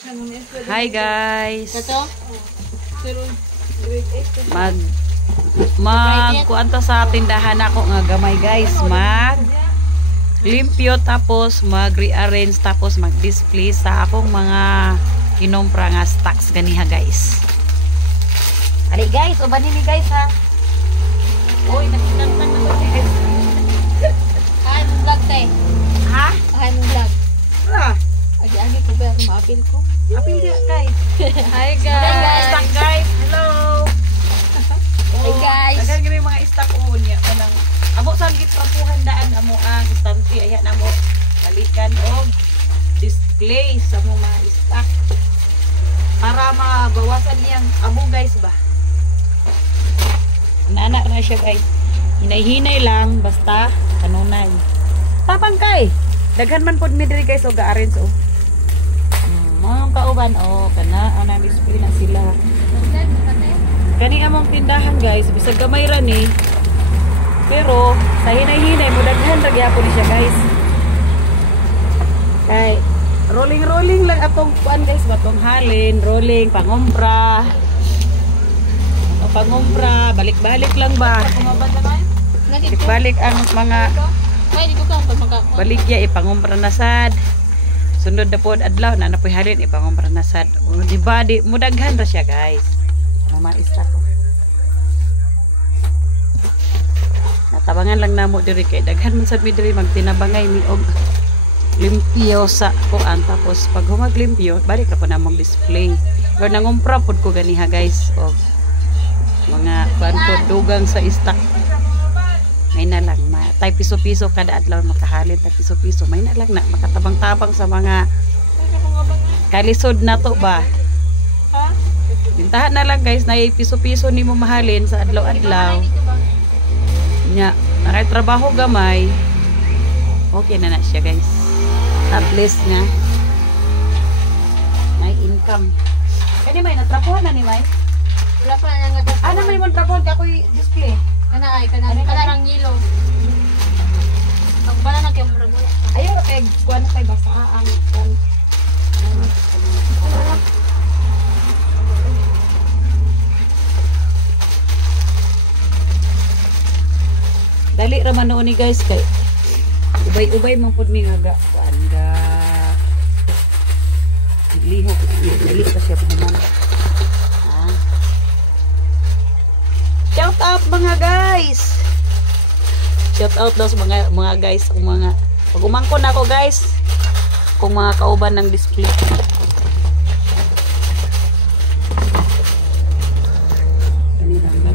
Hi guys. Kuanta sa tindahan ako nga gamay guys. Limpyo tapos mag-rearrange tapos mag-display sa akong mga kinompra nga stocks ganiha guys. Ali guys, uban ni guys ha. Oy, nakitantang na ba guys? Ay, mong vlog tay. Ha? Ay, mong vlog. Wala. Agi ko ba ako maapil ko? Apil dia kay. Hi guys. Stock guys. Hello. Hi guys. Dagan gyud mga stock niya kanang amo sa git papuhan daan amo ang istante ayan amo balikan og display sa mo mga stock para mabawasan niyang abo guys ba. Naanak na siya guys. Hinay-hinay lang basta kanunay. Tapang kay. Daghan man pod mi diri guys og ga-arrange og. Mga kauban kana ana display na sila. Kani among tindahan guys, bisag gamay ra ni. Pero sa hinay-hinay mo daghan ra gyapon siya guys. Kay rolling lang kuan guys, batong halin, rolling pangompra. Pangompra, balik-balik lang ba? Balik ang mga baligya ipangompra na sad. Sunod na pod adlaw na napoy halin ipangompra na sad. Di ba di mudaghan ra siya guys. Mama isa ko. Natabangan lang namo diri kay daghan man sad mi diri magtinabangay mi og limpyo sa kuan tapos pag humag limpyo balik ra po na mong display. Pero nangumpra pod ko ganiha guys og mga kuan po dugang sa stock. May na lang tay piso-piso kada adlaw makahalin tay piso-piso may na lang na makatabang-tabang sa mga kalisod na to ba. Bintahan na lang guys na piso-piso nimo mahalin sa adlaw-adlaw. Nya, nakay trabaho gamay. Okay na na siya guys. At least nga may income. Kani may natrapuhan na ni May? Wala pa na nga dapat. Ano may mo trapuhan ka koy display? Kana ay kanarang yelo. Pag bala na kay murag wala. Ayaw ra kay kuan kay basa ang kuan. Dali ra man ni guys kay ubay-ubay man pud mi nga kuan ga lihok dali pa siya naman. Shout out mga guys. Shout out daw sa mga guys kung mga pag umangkon ako guys kung mga kauban ng display.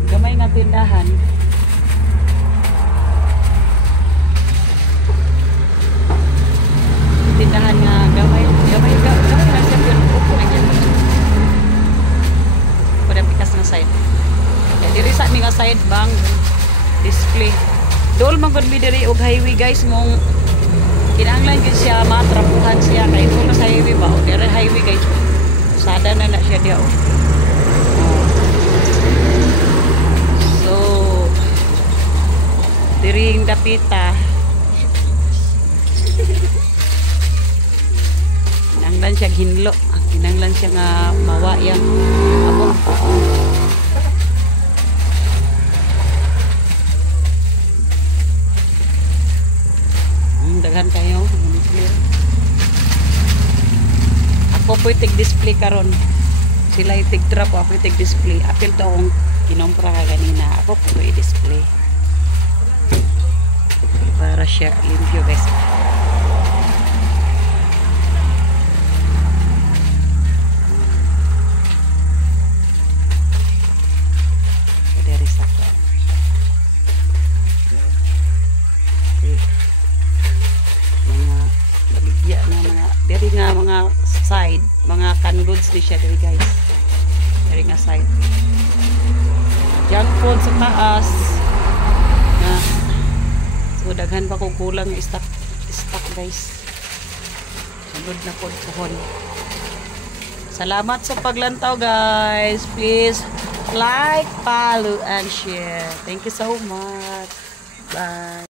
Gamay nga tindahan. Tindahan nga gamay lang siya yun. Pada pikas nga side. Diri sa mi nga side bang display. Dol man gud mi diri og highway guys mong kinahanglan gid siya matrapuhan siya kay dol sa highway ba o diri highway guys. Sada na siya dia oh. So diri ang dapita. Kinahanglan siya hinlo. Kinahanglan siya nga mawayang abong. Daghan kayo ako po tig-display karon sila itig-drop ako itig-display apil to akong kinompra ka ganina ako po i-display para siya limpyo guys. Dari sakya diri nga mga side mga canned goods ni siya diri guys diri nga side junk food sa taas na so daghan pa ko kulang stock guys sunod na po pohon. Salamat sa paglantaw guys, please like, follow and share. Thank you so much. Bye.